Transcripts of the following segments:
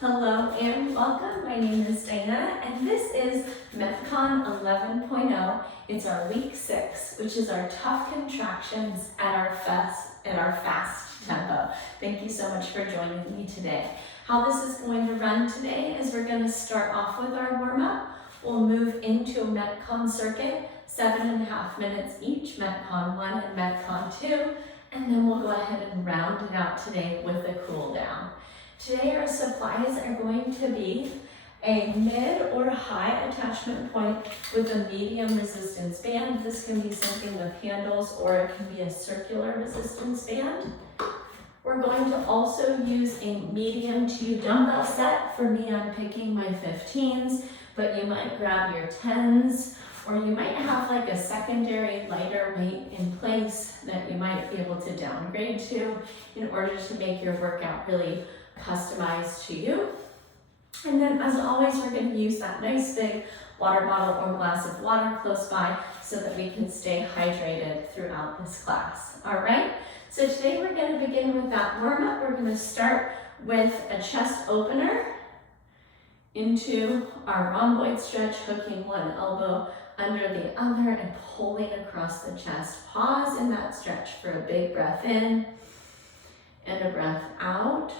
Hello and welcome. My name is Diana and this is MetCon 11.0. It's our week 6, which is our tough contractions at our fast tempo. Thank you so much for joining me today. How this is going to run today is we're going to start off with our warm-up. We'll move into a MetCon circuit, 7.5 minutes each, MetCon 1 and MetCon 2, and then we'll go ahead and round it out today with a cool down. Today our supplies are going to be a mid or high attachment point with a medium resistance band. This can be something with handles or it can be a circular resistance band. We're going to also use a medium to dumbbell set. For me, I'm picking my 15s, but you might grab your 10s, or you might have like a secondary lighter weight in place that you might be able to downgrade to in order to make your workout really customized to you. And then as always, we're going to use that nice big water bottle or glass of water close by so that we can stay hydrated throughout this class. All right, so today we're going to begin with that warm-up. We're going to start with a chest opener into our rhomboid stretch, hooking one elbow under the other and pulling across the chest. Pause in that stretch for a big breath in and a breath out.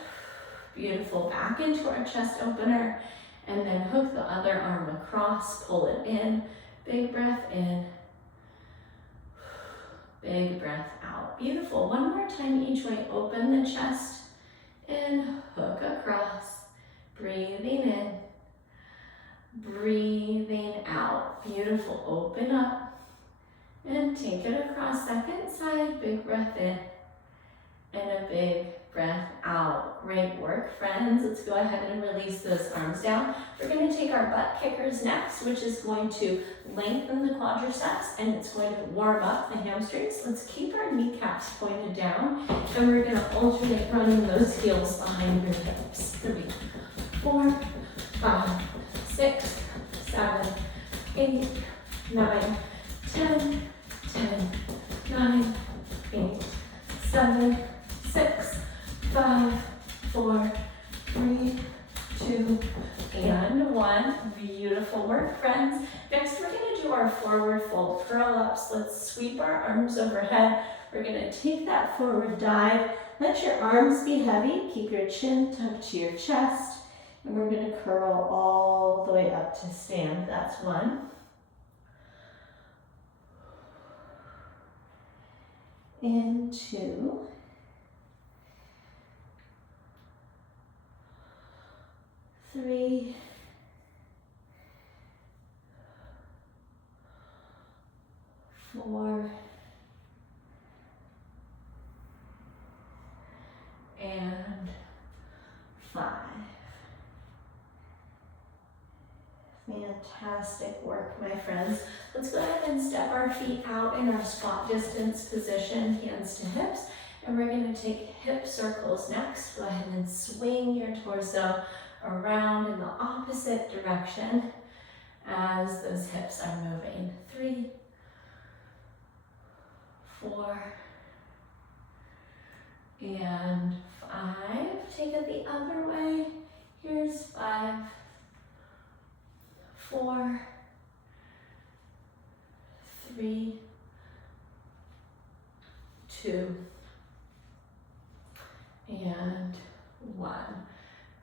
Beautiful, back into our chest opener, and then hook the other arm across, pull it in, big breath in, big breath out. Beautiful, one more time each way, open the chest, in, hook across, breathing in, breathing out. Beautiful, open up, and take it across, second side, big breath in, and a big breath out. Great work, friends. Let's go ahead and release those arms down. We're going to take our butt kickers next, which is going to lengthen the quadriceps and it's going to warm up the hamstrings. Let's keep our kneecaps pointed down and we're going to alternate running those heels behind your hips. 3, 4, 5, 6, 7, 8, 9, 10, 10, 9, 8, 7, 6, 5, 4, 3, 2, and 1. Beautiful work, friends. Next, we're going to do our forward fold curl ups. Let's sweep our arms overhead. We're going to take that forward dive. Let your arms be heavy. Keep your chin tucked to your chest. And we're going to curl all the way up to stand. That's 1. And 2. 3, 4, and 5. Fantastic work, my friends. Let's go ahead and step our feet out in our squat distance position, hands to hips, and we're going to take hip circles next. Go ahead and swing your torso around in the opposite direction as those hips are moving. 3, 4, and 5. Take it the other way. Here's 5, 4, 3, 2, and 1.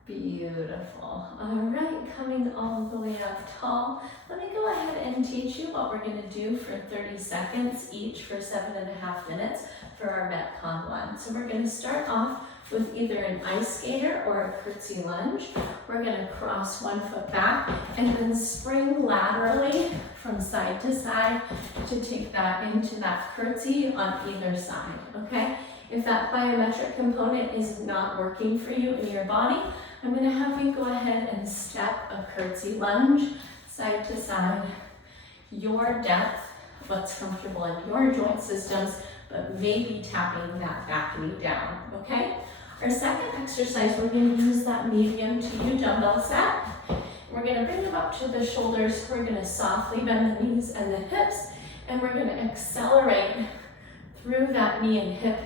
Beautiful. All right, coming all the way up tall. Let me go ahead and teach you what we're going to do for 30 seconds each for 7.5 minutes for our MetCon 1. So we're going to start off with either an ice skater or a curtsy lunge. We're going to cross one foot back and then spring laterally from side to side to take that into that curtsy on either side, okay? If that plyometric component is not working for you in your body, I'm going to have you go ahead and step a curtsy lunge, side to side, your depth, what's comfortable in your joint systems, but maybe tapping that back knee down, okay? Our second exercise, we're going to use that medium to you dumbbell set. We're going to bring them up to the shoulders. We're going to softly bend the knees and the hips, and we're going to accelerate through that knee and hip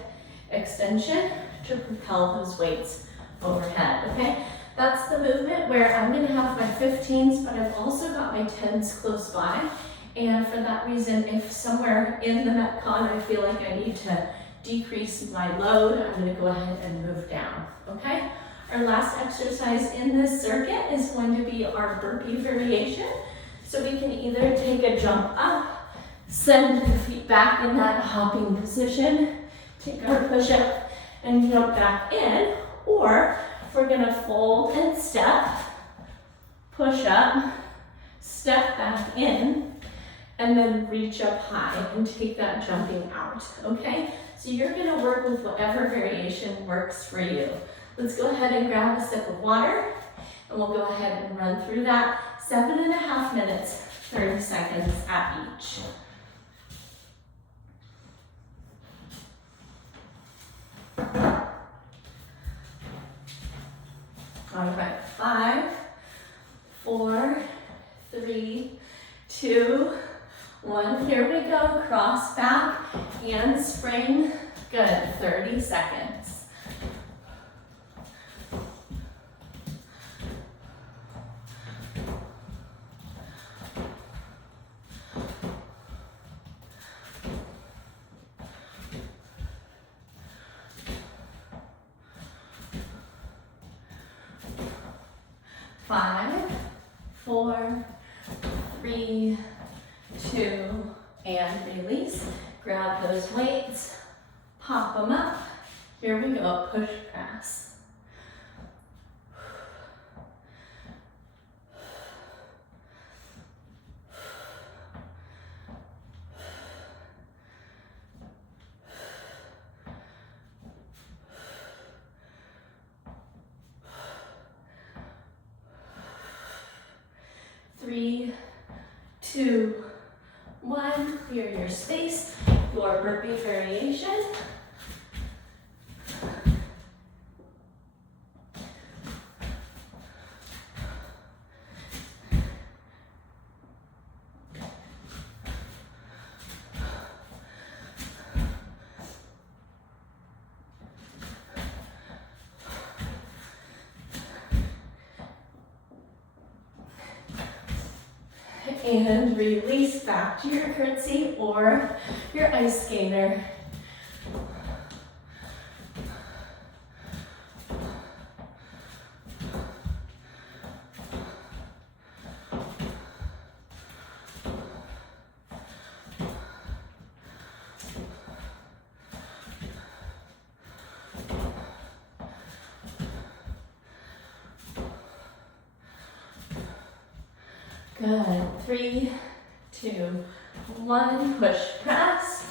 extension to propel those weights overhead, okay? That's the movement where I'm gonna have my 15s, but I've also got my 10s close by. And for that reason, if somewhere in the MetCon I feel like I need to decrease my load, I'm gonna go ahead and move down, okay? Our last exercise in this circuit is going to be our burpee variation. So we can either take a jump up, send the feet back in that hopping position, take our push up and jump back in, or we're gonna fold and step, push up, step back in, and then reach up high and take that jumping out, okay? So you're gonna work with whatever variation works for you. Let's go ahead and grab a sip of water, and we'll go ahead and run through that 7.5 minutes, 30 seconds at each. All right, 5, 4, 3, 2, 1. Here we go. Cross back, handspring. Good. 30 seconds. Five, 4, 3, 2, and release. Grab those weights, pop them up. Here we go, push press. 3, 2, 1. Clear your space. Your burpee variation. And release back to your curtsy or your ice skater. Good. 3, 2, 1. Push, press.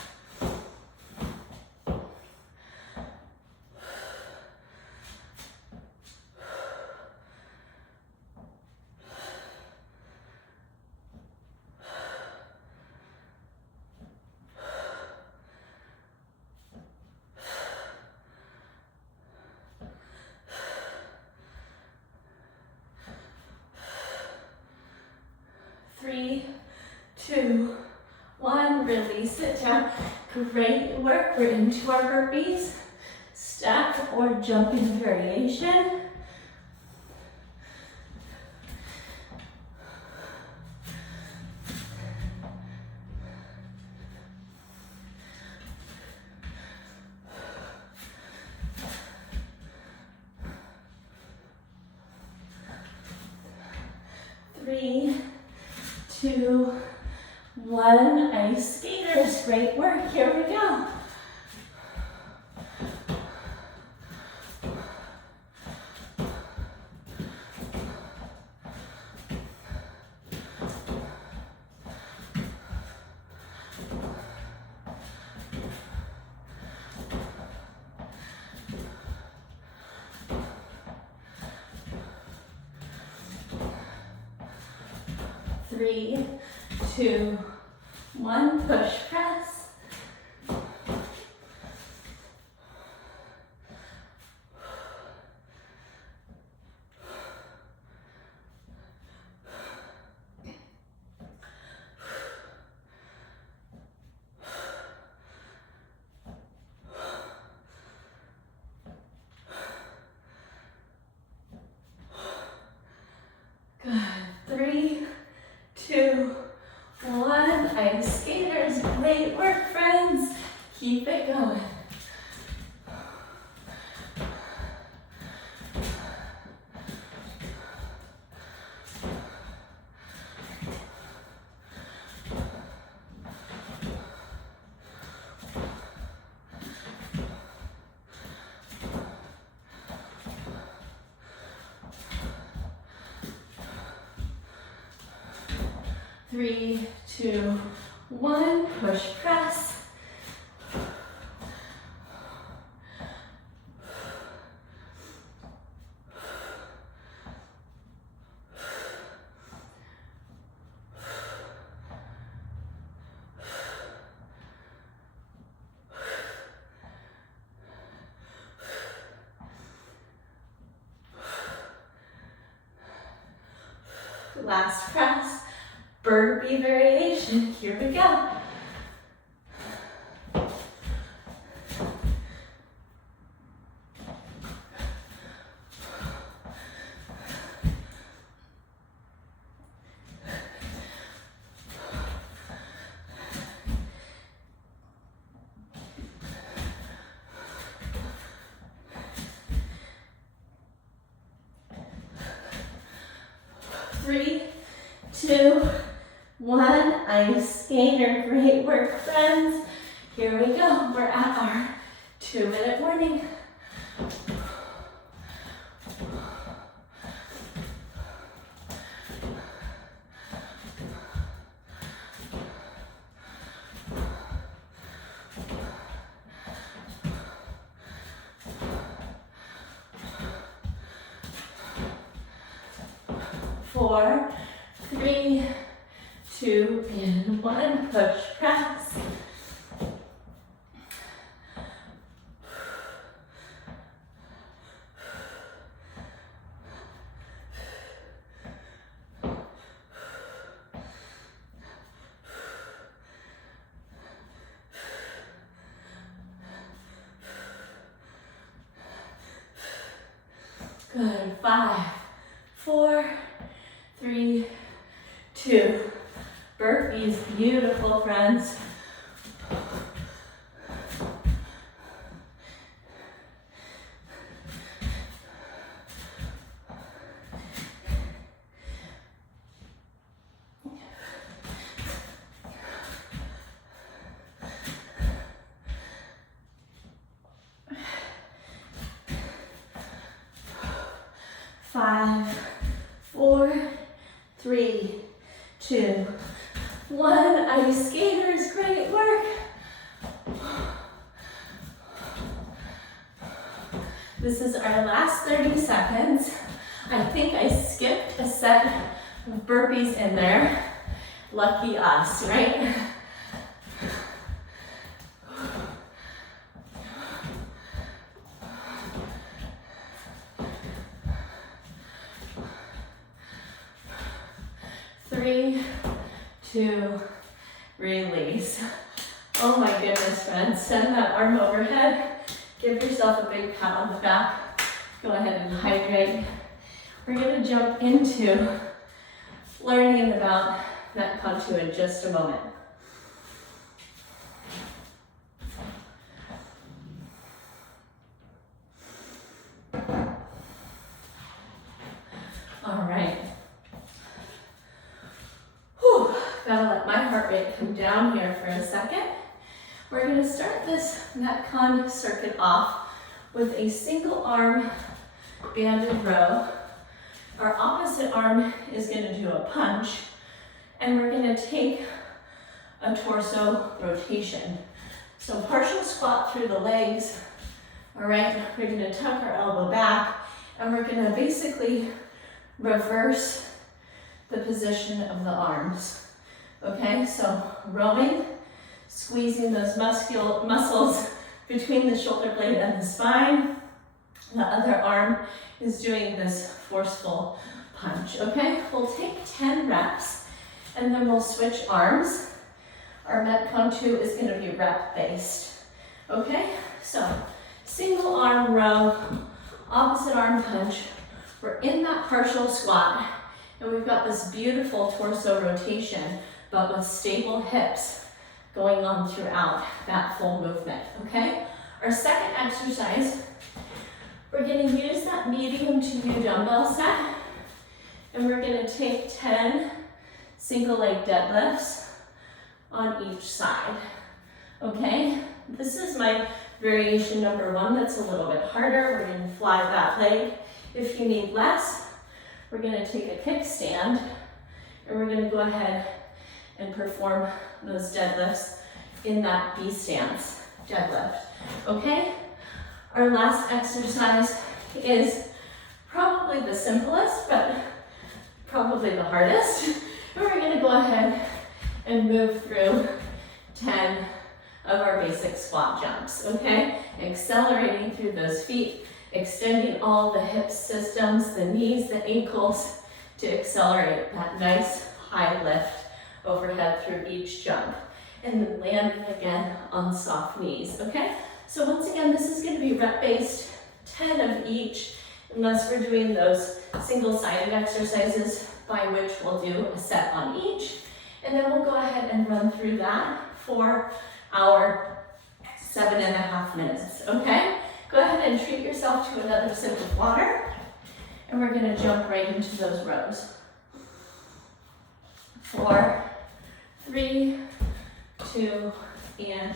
Three, 2, 1. Release it down. Great work. We're into our burpees. Step or jumping variation. Three, 2, 1. Ice skaters. Great work. Here we go. Three, 2, 1. Push, press. Keep it going. Three, two, one, push, press. Last press, burpee variation. Here we go. Three, two, one. Ice skater. Great work, friends. Here we go. We're at our 2-minute warning. Four, three, two, and one. Push, press. Good. 5, 4, 3, 2. Burpees, beautiful, friends. Five, 4, 3, 2, 1. Ice skaters, great work. This is our last 30 seconds. I think I skipped a set of burpees in there. Lucky us, right? Three, two, release. Oh my goodness, friends. Send that arm overhead. Give yourself a big pat on the back. Go ahead and hydrate. We're going to jump into learning about MetCon 2 in just a moment. All right. Whew. Gotta let my heart rate come down here for a second. We're going to start this MetCon circuit off with a single arm banded row. Our opposite arm is going to do a punch, and we're going to take a torso rotation. So partial squat through the legs. All right, we're going to tuck our elbow back, and we're going to basically reverse the position of the arms. Okay, so rowing, squeezing those muscles between the shoulder blade and the spine. The other arm is doing this forceful punch, okay? We'll take 10 reps, and then we'll switch arms. Our MetCon 2 is gonna be rep-based, okay? So, single arm row, opposite arm punch. We're in that partial squat, and we've got this beautiful torso rotation, but with stable hips. going on throughout that full movement, okay? Our second exercise, we're gonna use that medium to U dumbbell set, and we're gonna take 10 single leg deadlifts on each side, okay? This is my variation number 1, that's a little bit harder. We're gonna fly that leg. If you need less, we're gonna take a kickstand, and we're gonna go ahead and perform those deadlifts in that B stance deadlift, okay? Our last exercise is probably the simplest, but probably the hardest. And we're gonna go ahead and move through 10 of our basic squat jumps, okay? Accelerating through those feet, extending all the hip systems, the knees, the ankles, to accelerate that nice high lift overhead through each jump. And then landing again on soft knees, okay? So once again, this is gonna be rep-based, 10 of each, unless we're doing those single-sided exercises by which we'll do a set on each. And then we'll go ahead and run through that for our 7.5 minutes, okay? Go ahead and treat yourself to another sip of water, and we're gonna jump right into those rows. 4, 3, 2, and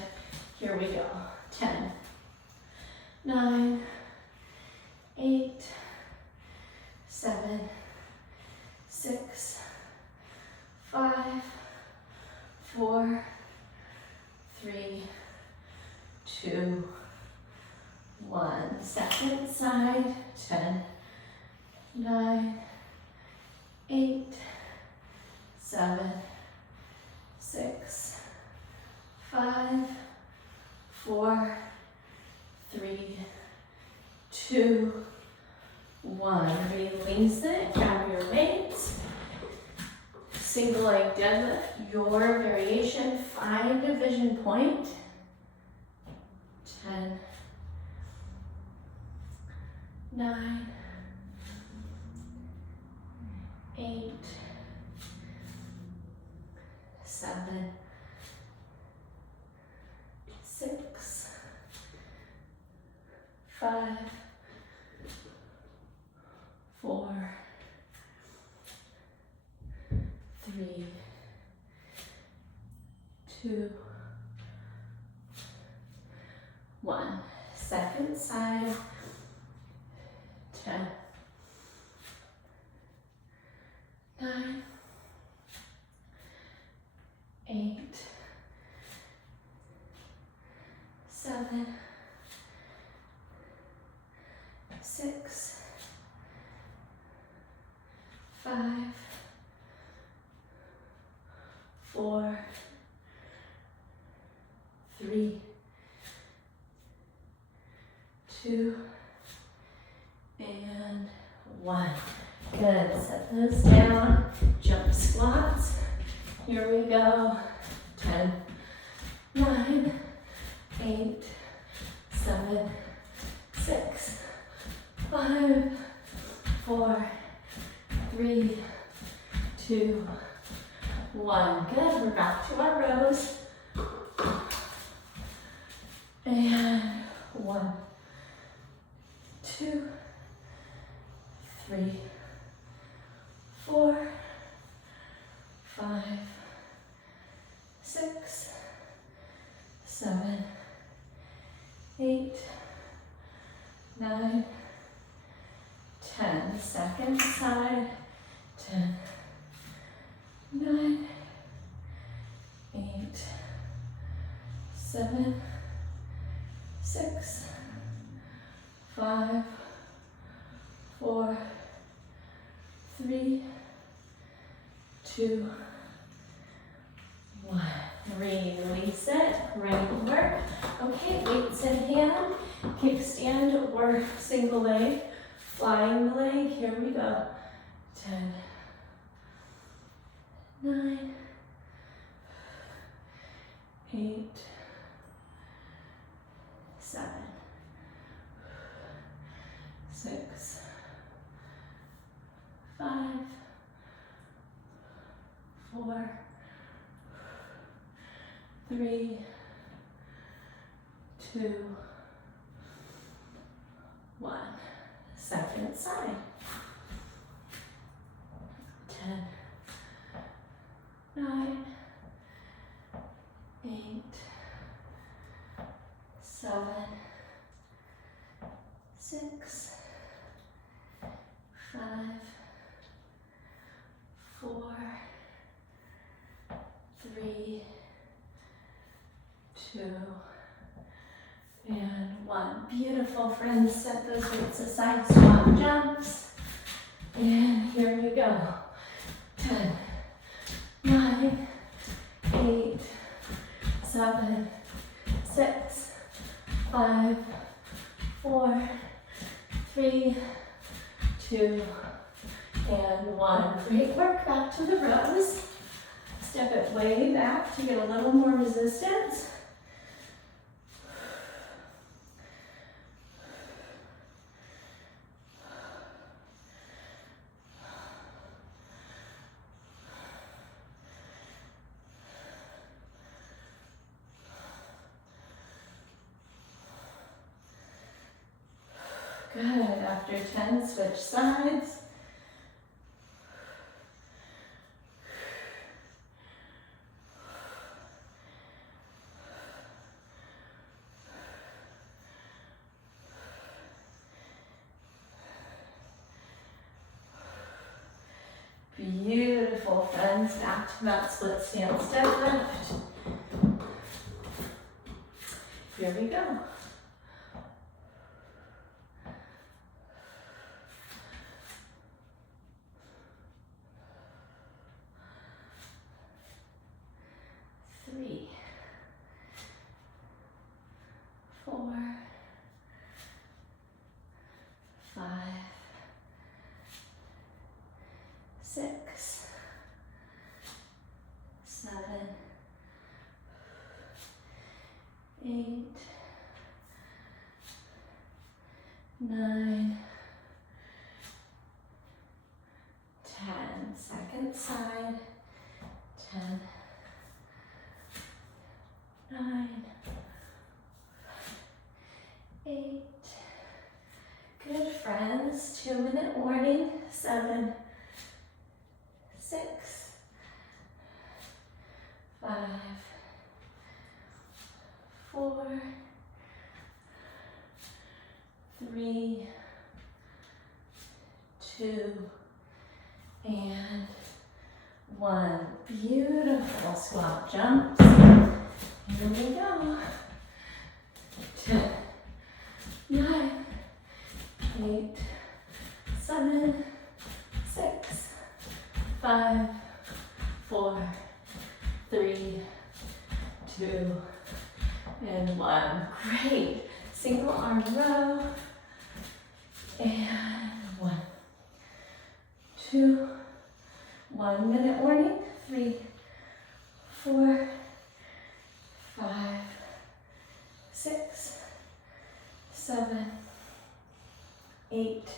here we go. 10, 9, 8, 7, 6, 5, 4, 3, 2, 1. Second side, 10, 9, 8, 7, 6, 5, 4, 3, 2, 1. Release it, grab your weights. Single leg deadlift, your variation, find a division point. 10, 9, 8, 7, 6, 5, 4, 3, 2, 1. Second side, 10, 9, 8, 7, 6, 5, 4, 3, 2, and 1. Good. Set those down. Jump squats. Here we go. 10, 9, 8, 7, 6, 5, 4, 3, 2, 1. Good. We're back to our rows. And 1, 2, 3, 4, 5, 6, 7, 8, 9, 10. Second side. 10, 9, 8, 7, 6, 5, 4, 3, 2, 1. Release it. Right work. Okay, weights in hand. Kickstand or single leg. Flying the leg. Here we go. 10, 9, 8, 7, 6, 5, 4, 3, 2, 1. Second side. 10, 9, 8, 7, 6, 5, 4, 3, 2, and 1. Beautiful, friends. Set those weights aside. Squat jumps. And here we go. 10, 9, 8, 7, 6, 5, 4, 3, 2, and 1. Great work. Back to the rows. Step it way back to get a little more resistance. Good. After 10, switch sides. Beautiful, friends. Back to that split stance deadlift. Here we go. Three, 4, 5, 6, 7, 8, 9, 10. Second side. 10, 9, 8. Good, friends. 2-minute warning. 7, 6, 5, 4, 3, 2, and 1. Beautiful squat jumps. Here we go. 10, 9, 8, 7, 6, 5, 4, 3, 2, and 1. Great. Single arm row. And 1, 2, 1 minute warning. 3, 4, 5, 6, 7, 8,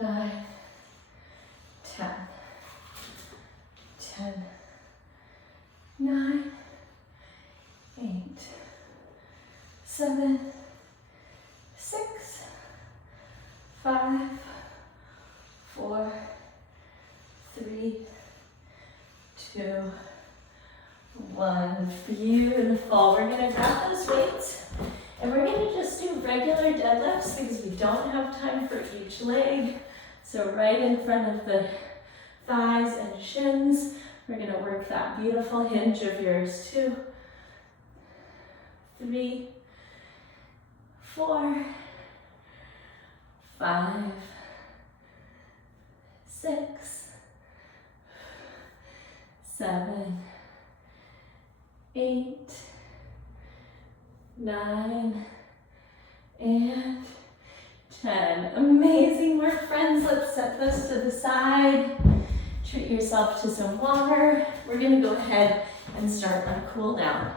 9, 10. 10, 9, 8, 7, 6, 5, 4, 3, 2, 1. Beautiful. We're going to grab those weights and we're going to just do regular deadlifts because we don't have time for each leg. So right in front of the thighs and shins, we're going to work that beautiful hinge of yours. 2, 3, 4, 5, 6, 7, 8, 9, and 10. Amazing work, friends. Let's set those to the side. Treat yourself to some water. We're going to go ahead and start our cool down.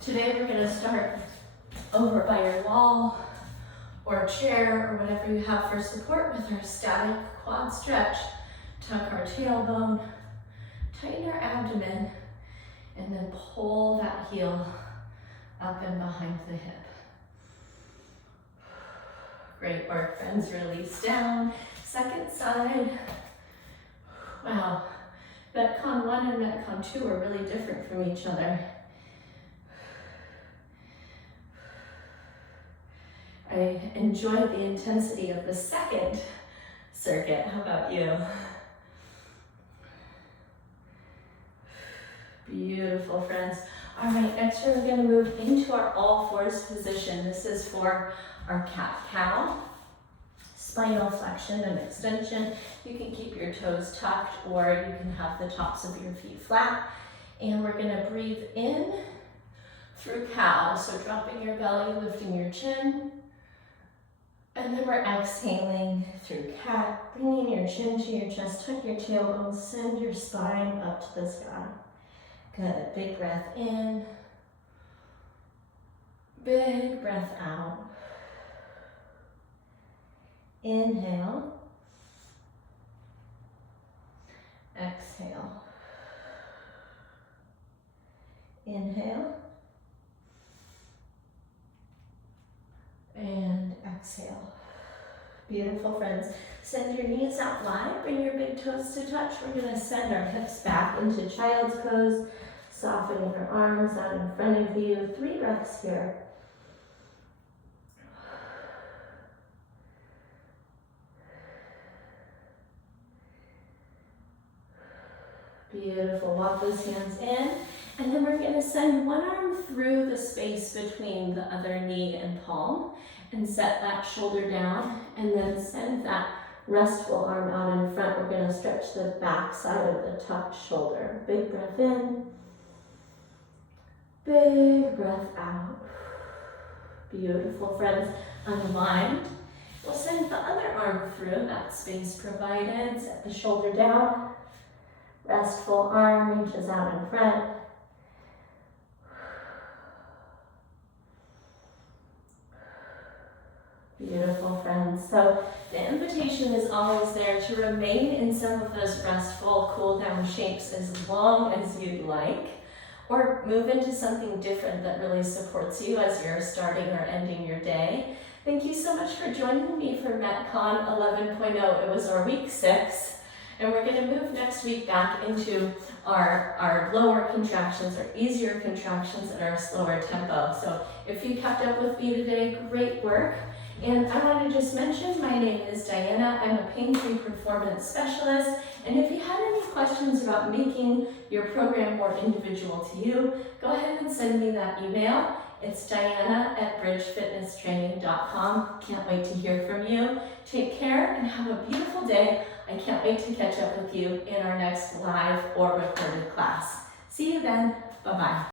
Today we're going to start over by your wall or chair or whatever you have for support with our static quad stretch. Tuck our tailbone, tighten our abdomen, and then pull that heel up and behind the hip. Great work, friends. Release down. Second side. Wow. MetCon 1 and MetCon 2 are really different from each other. I enjoyed the intensity of the second circuit. How about you? Beautiful, friends. All right, next we're going to move into our all fours position. This is for our cat-cow, spinal flexion and extension. You can keep your toes tucked or you can have the tops of your feet flat. And we're going to breathe in through cow. So dropping your belly, lifting your chin. And then we're exhaling through cat, bringing your chin to your chest, tuck your tailbone, send your spine up to the sky. Good, big breath in, big breath out. Inhale, exhale. Inhale, and exhale. Beautiful, friends. Send your knees out wide, bring your big toes to touch. We're gonna send our hips back into child's pose, softening your arms out in front of you. 3 breaths here. Beautiful, walk those hands in. And then we're gonna send one arm through the space between the other knee and palm and set that shoulder down, and then send that restful arm out in front. We're gonna stretch the back side of the tucked shoulder. Big breath in, big breath out. Beautiful, friends. Unwind. We'll send the other arm through that space provided. Set the shoulder down. Restful arm reaches out in front. Beautiful, friends. So the invitation is always there to remain in some of those restful cool down shapes as long as you'd like, or move into something different that really supports you as you're starting or ending your day. Thank you so much for joining me for MetCon 11.0. It was our week 6. And we're going to move next week back into our lower contractions, or easier contractions at our slower tempo. So if you kept up with me today, great work. And I want to just mention, my name is Diana. I'm a pain-free performance specialist. And if you had any questions about making your program more individual to you, go ahead and send me that email. It's diana@bridgefitnesstraining.com. Can't wait to hear from you. Take care and have a beautiful day. I can't wait to catch up with you in our next live or recorded class. See you then. Bye-bye.